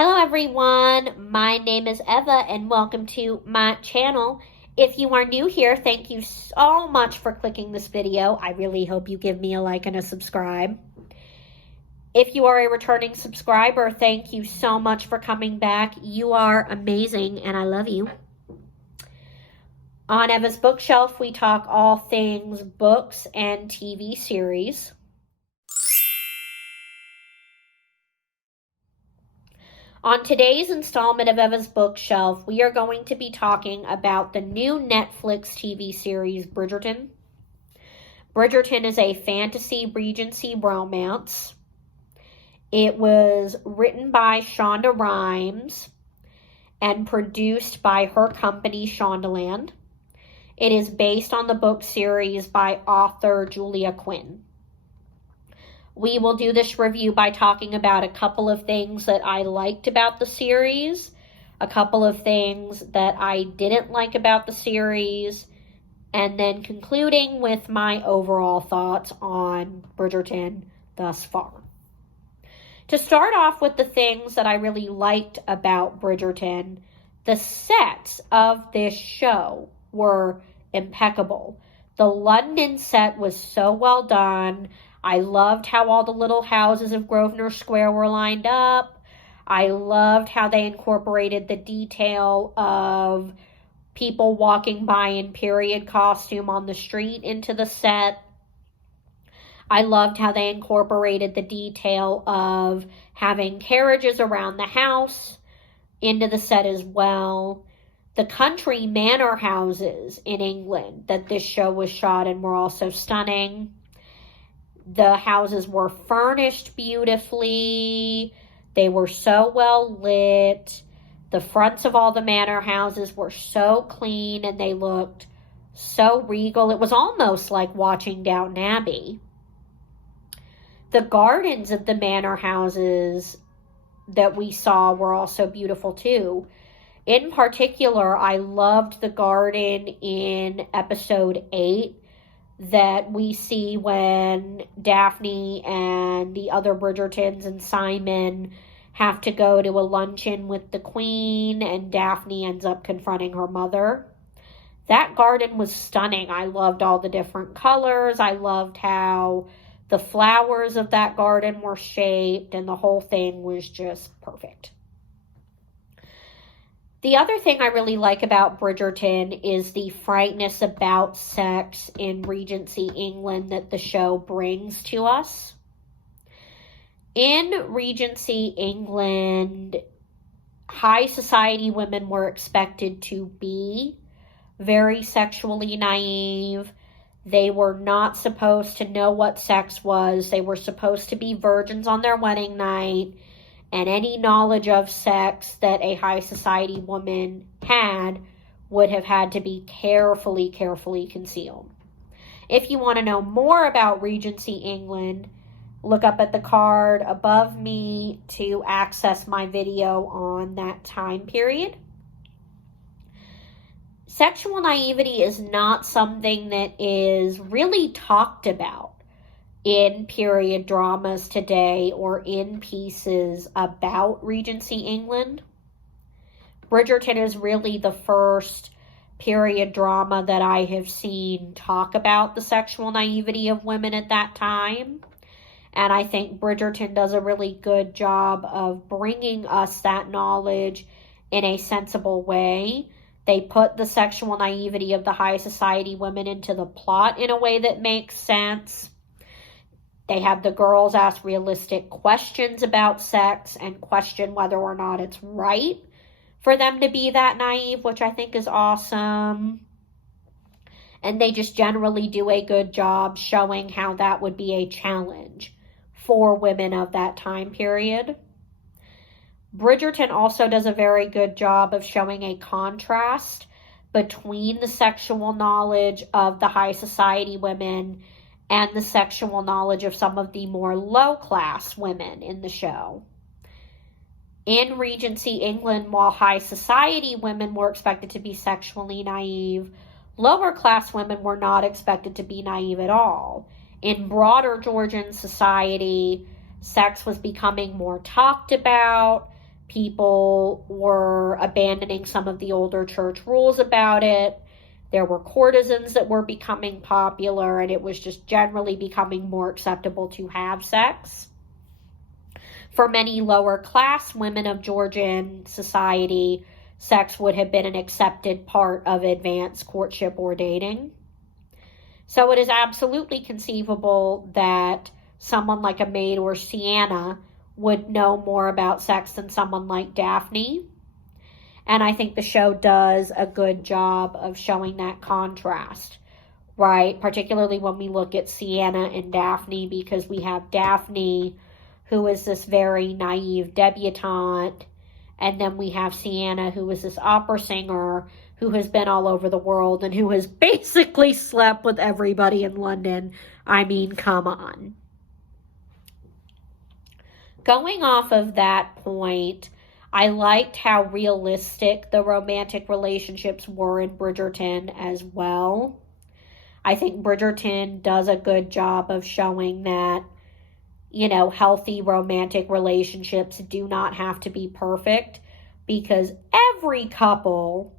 Hello everyone, my name is Eva and welcome to my channel. If you are new here, thank you so much for clicking this video. I really hope you give me a like and a subscribe. If you are a returning subscriber, thank you so much for coming back. You are amazing and I love you. On Eva's Bookshelf, we talk all things books and TV series. On today's installment of Eva's Bookshelf, we are going to be talking about the new Netflix TV series, Bridgerton. Bridgerton is a fantasy Regency romance. It was written by Shonda Rhimes and produced by her company, Shondaland. It is based on the book series by author Julia Quinn. We will do this review by talking about a couple of things that I liked about the series, a couple of things that I didn't like about the series, and then concluding with my overall thoughts on Bridgerton thus far. To start off with the things that I really liked about Bridgerton, the sets of this show were impeccable. The London set was so well done. I loved how all the little houses of Grosvenor Square were lined up. I loved how they incorporated the detail of people walking by in period costume on the street into the set. I loved how they incorporated the detail of having carriages around the house into the set as well. The country manor houses in England that this show was shot in were also stunning. The houses were furnished beautifully. They were so well lit. The fronts of all the manor houses were so clean and they looked so regal. It was almost like watching Downton Abbey. The gardens of the manor houses that we saw were also beautiful too. In particular, I loved the garden in episode 8 that we see when Daphne and the other Bridgertons and Simon have to go to a luncheon with the Queen and Daphne ends up confronting her mother. That garden was stunning. I loved all the different colors. I loved how the flowers of that garden were shaped and the whole thing was just perfect. The other thing I really like about Bridgerton is the Frightness About Sex in Regency England that the show brings to us. In Regency England, high society women were expected to be very sexually naive. They were not supposed to know what sex was. They were supposed to be virgins on their wedding night. And any knowledge of sex that a high society woman had would have had to be carefully concealed. If you want to know more about Regency England, look up at the card above me to access my video on that time period. Sexual naivety is not something that is really talked about in period dramas today or in pieces about Regency England. Bridgerton is really the first period drama that I have seen talk about the sexual naivety of women at that time. And I think Bridgerton does a really good job of bringing us that knowledge in a sensible way. They put the sexual naivety of the high society women into the plot in a way that makes sense. They have the girls ask realistic questions about sex and question whether or not it's right for them to be that naive, which I think is awesome. And they just generally do a good job showing how that would be a challenge for women of that time period. Bridgerton also does a very good job of showing a contrast between the sexual knowledge of the high society women and the sexual knowledge of some of the more low-class women in the show. In Regency England, while high society women were expected to be sexually naive, lower-class women were not expected to be naive at all. In broader Georgian society, sex was becoming more talked about. People were abandoning some of the older church rules about it. There were courtesans that were becoming popular, and it was just generally becoming more acceptable to have sex. For many lower class women of Georgian society, sex would have been an accepted part of advanced courtship or dating. So it is absolutely conceivable that someone like a maid or Sienna would know more about sex than someone like Daphne. And I think the show does a good job of showing that contrast, right? Particularly when we look at Sienna and Daphne, because we have Daphne, who is this very naive debutante, and then we have Sienna, who is this opera singer who has been all over the world and who has basically slept with everybody in London. I mean, come on. Going off of that point, I liked how realistic the romantic relationships were in Bridgerton as well. I think Bridgerton does a good job of showing that, you know, healthy romantic relationships do not have to be perfect, because every couple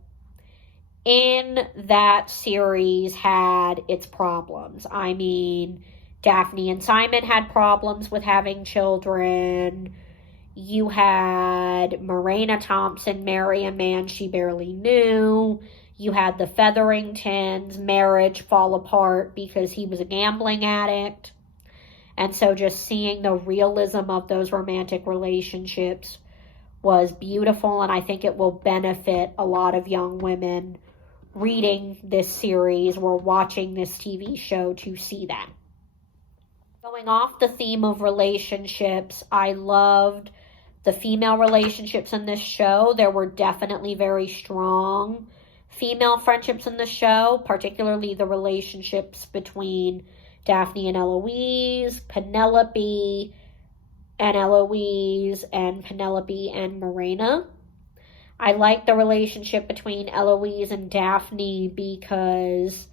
in that series had its problems. I mean, Daphne and Simon had problems with having children. You had Marina Thompson marry a man she barely knew. You had the Featheringtons' marriage fall apart because he was a gambling addict. And so just seeing the realism of those romantic relationships was beautiful, and I think it will benefit a lot of young women reading this series or watching this TV show to see that. Going off the theme of relationships, I loved the female relationships in this show. There were definitely very strong female friendships in the show, particularly the relationships between Daphne and Eloise, Penelope and Eloise, and Penelope and Marina. I like the relationship between Eloise and Daphne because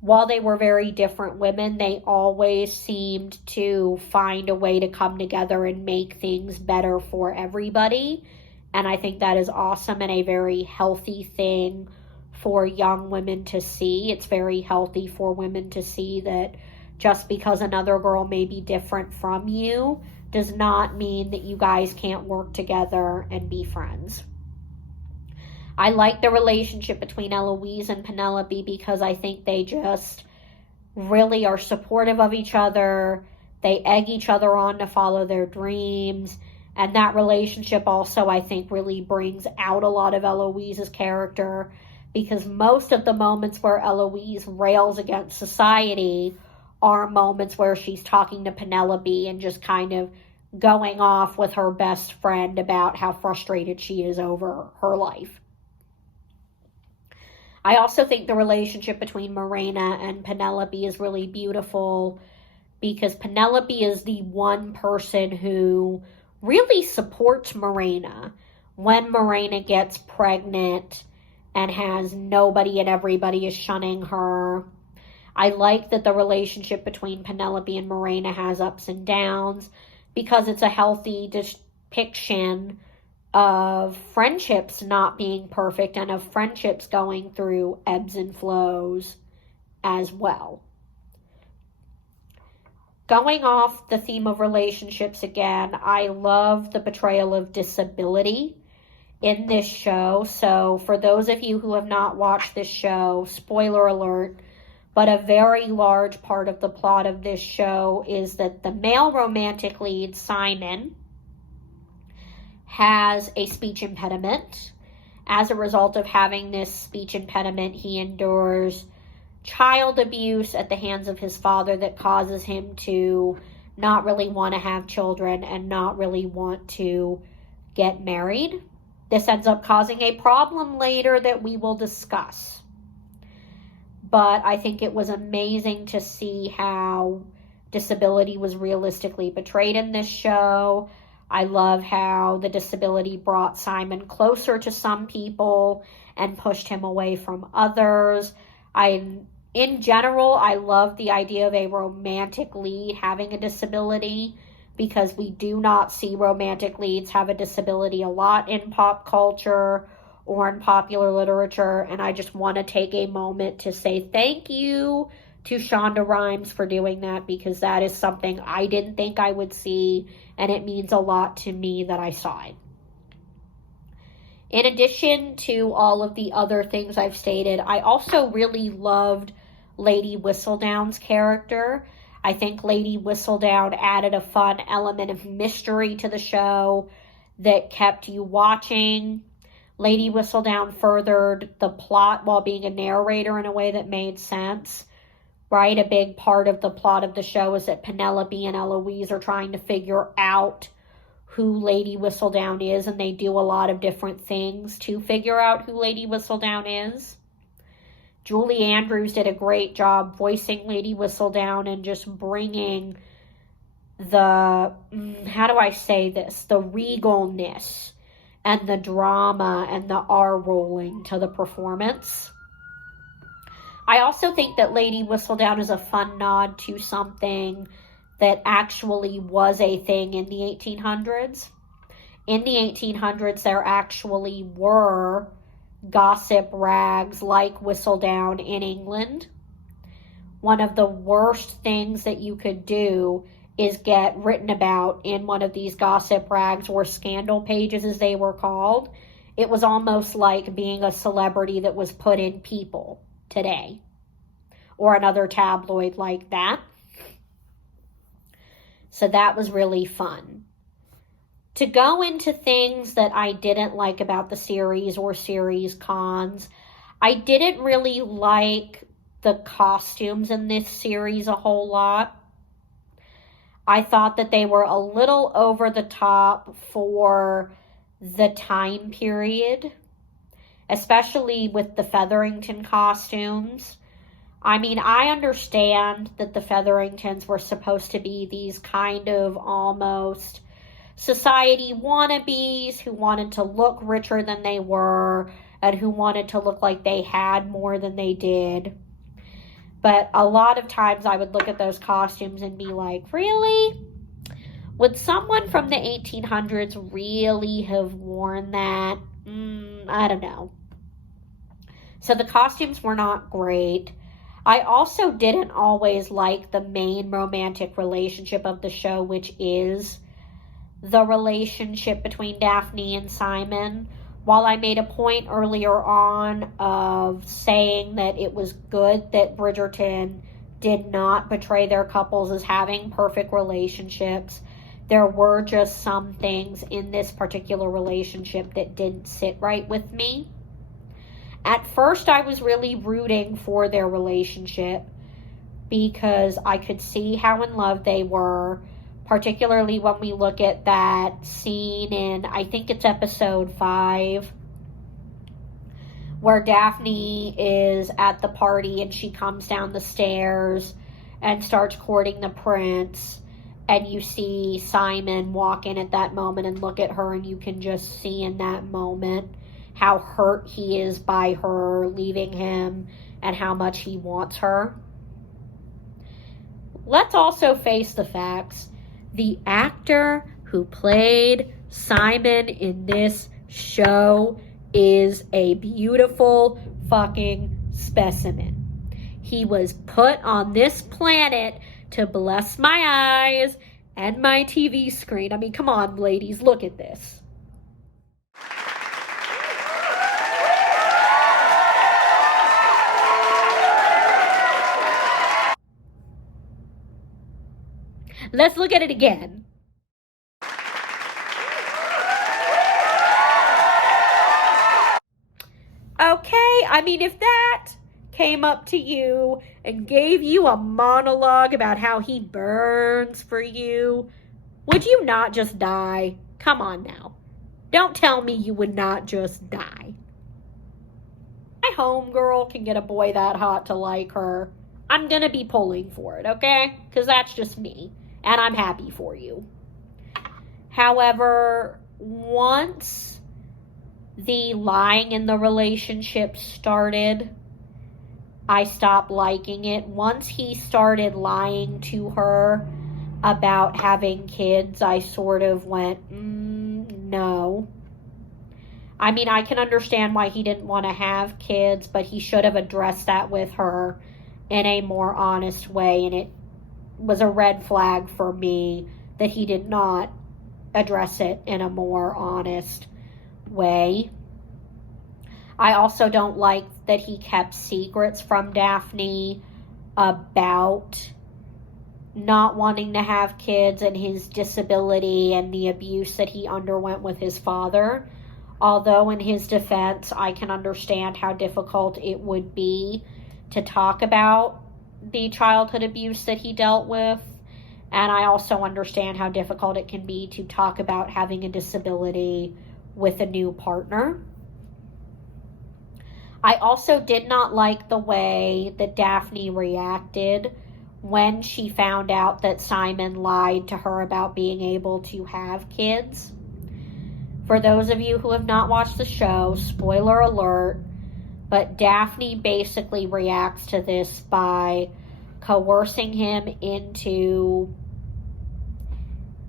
while they were very different women, they always seemed to find a way to come together and make things better for everybody. And I think that is awesome and a very healthy thing for young women to see. It's very healthy for women to see that just because another girl may be different from you does not mean that you guys can't work together and be friends. I like the relationship between Eloise and Penelope because I think they just really are supportive of each other. They egg each other on to follow their dreams. And that relationship also, I think, really brings out a lot of Eloise's character, because most of the moments where Eloise rails against society are moments where she's talking to Penelope and just kind of going off with her best friend about how frustrated she is over her life. I also think the relationship between Marina and Penelope is really beautiful because Penelope is the one person who really supports Marina when Marina gets pregnant and has nobody and everybody is shunning her. I like that the relationship between Penelope and Marina has ups and downs because it's a healthy depiction of friendships not being perfect and of friendships going through ebbs and flows as well. Going off the theme of relationships again, I love the Betrayal of Disability in this show. So for those of you who have not watched this show, spoiler alert, but a very large part of the plot of this show is that the male romantic lead, Simon, has a speech impediment. As a result of having this speech impediment, he endures child abuse at the hands of his father that causes him to not really want to have children and not really want to get married. This ends up causing a problem later that we will discuss. But I think it was amazing to see how disability was realistically portrayed in this show. I love how the disability brought Simon closer to some people and pushed him away from others. In general, I love the idea of a romantic lead having a disability because we do not see romantic leads have a disability a lot in pop culture or in popular literature, and I just want to take a moment to say thank you to Shonda Rhimes for doing that, because that is something I didn't think I would see, and it means a lot to me that I saw it. In addition to all of the other things I've stated, I also really loved Lady Whistledown's character. I think Lady Whistledown added a fun element of mystery to the show that kept you watching. Lady Whistledown furthered the plot while being a narrator in a way that made sense, right? A big part of the plot of the show is that Penelope and Eloise are trying to figure out who Lady Whistledown is, and they do a lot of different things to figure out who Lady Whistledown is. Julie Andrews did a great job voicing Lady Whistledown and just bringing the, how do I say this, the regalness and the drama and the R-rolling to the performance. I also think that Lady Whistledown is a fun nod to something that actually was a thing in the 1800s. In the 1800s, there actually were gossip rags like Whistledown in England. One of the worst things that you could do is get written about in one of these gossip rags, or scandal pages as they were called. It was almost like being a celebrity that was put in People today, or another tabloid like that. So that was really fun. To go into things that I didn't like about the series or series cons, I didn't really like the costumes in this series a whole lot. I thought that they were a little over the top for the time period, especially with the Featherington costumes. I mean, I understand that the Featheringtons were supposed to be these kind of almost society wannabes who wanted to look richer than they were and who wanted to look like they had more than they did. But a lot of times I would look at those costumes and be like, really? Would someone from the 1800s really have worn that? I don't know. So the costumes were not great. I also didn't always like the main romantic relationship of the show, which is the relationship between Daphne and Simon. While I made a point earlier on of saying that it was good that Bridgerton did not portray their couples as having perfect relationships, there were just some things in this particular relationship that didn't sit right with me. At first, I was really rooting for their relationship because I could see how in love they were, particularly when we look at that scene in, I think it's episode 5, where Daphne is at the party and she comes down the stairs and starts courting the prince, and you see Simon walk in at that moment and look at her, and you can just see in that moment how hurt he is by her leaving him and how much he wants her. Let's also face the facts. The actor who played Simon in this show is a beautiful fucking specimen. He was put on this planet to bless my eyes and my TV screen. I mean, come on, ladies, look at this. Let's look at it again. Okay, I mean, if that came up to you and gave you a monologue about how he burns for you, would you not just die? Come on now. Don't tell me you would not just die. My homegirl can get a boy that hot to like her. I'm gonna be pulling for it, okay? Because that's just me. And I'm happy for you. However, once the lying in the relationship started, I stopped liking it. Once he started lying to her about having kids, I sort of went, no. I mean, I can understand why he didn't want to have kids, but he should have addressed that with her in a more honest way, and it was a red flag for me that he did not address it in a more honest way. I also don't like that he kept secrets from Daphne about not wanting to have kids and his disability and the abuse that he underwent with his father. Although in his defense, I can understand how difficult it would be to talk about the childhood abuse that he dealt with. And I also understand how difficult it can be to talk about having a disability with a new partner. I also did not like the way that Daphne reacted when she found out that Simon lied to her about being able to have kids. For those of you who have not watched the show, spoiler alert, but Daphne basically reacts to this by coercing him into,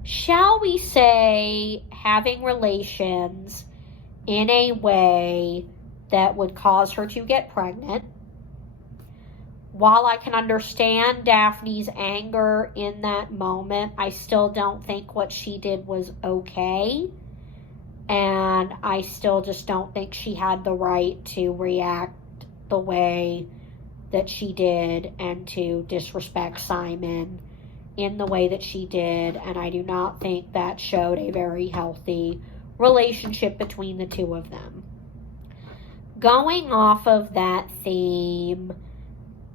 shall we say, having relations in a way that would cause her to get pregnant. While I can understand Daphne's anger in that moment, I still don't think what she did was okay. And I still just don't think she had the right to react the way that she did and to disrespect Simon in the way that she did. And I do not think that showed a very healthy relationship between the two of them. Going off of that theme,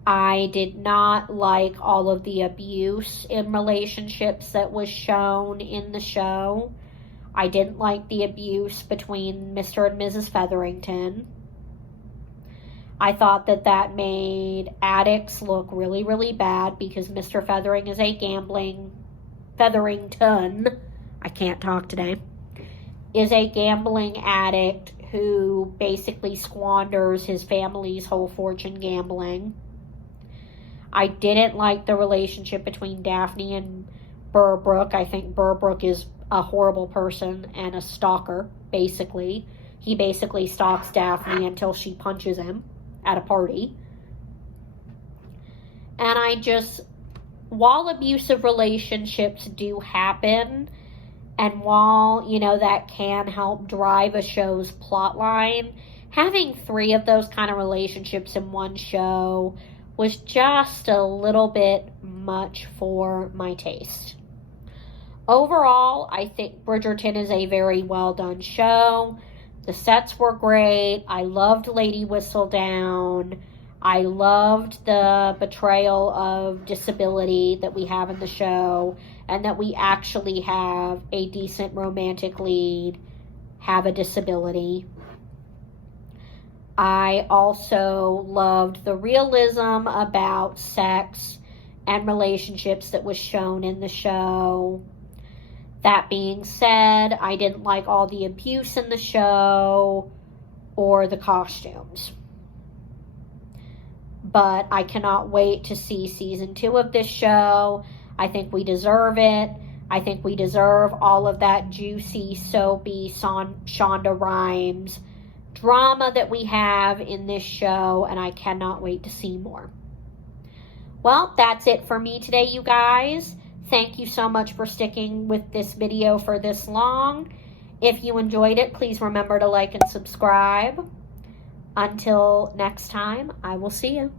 I did not like all of the abuse in relationships that was shown in the show. I didn't like the abuse between Mr. and Mrs. Featherington. I thought that that made addicts look really, really bad because Mr. Featherington, I can't talk today, is a gambling addict who basically squanders his family's whole fortune gambling. I didn't like the relationship between Daphne and Burbrook. I think Burbrook is a horrible person and a stalker, basically. He basically stalks Daphne until she punches him at a party. And while abusive relationships do happen, and while, that can help drive a show's plot line, having 3 of those kind of relationships in one show was just a little bit much for my taste. Overall, I think Bridgerton is a very well done show. The sets were great. I loved Lady Whistledown. I loved the Betrayal of Disability that we have in the show, and that we actually have a decent romantic lead have a disability. I also loved the realism about sex and relationships that was shown in the show. That being said, I didn't like all the abuse in the show or the costumes. But I cannot wait to see season 2 of this show. I think we deserve it. I think we deserve all of that juicy, soapy Shonda Rhimes drama that we have in this show, and I cannot wait to see more. Well, that's it for me today, you guys. Thank you so much for sticking with this video for this long. If you enjoyed it, please remember to like and subscribe. Until next time, I will see you.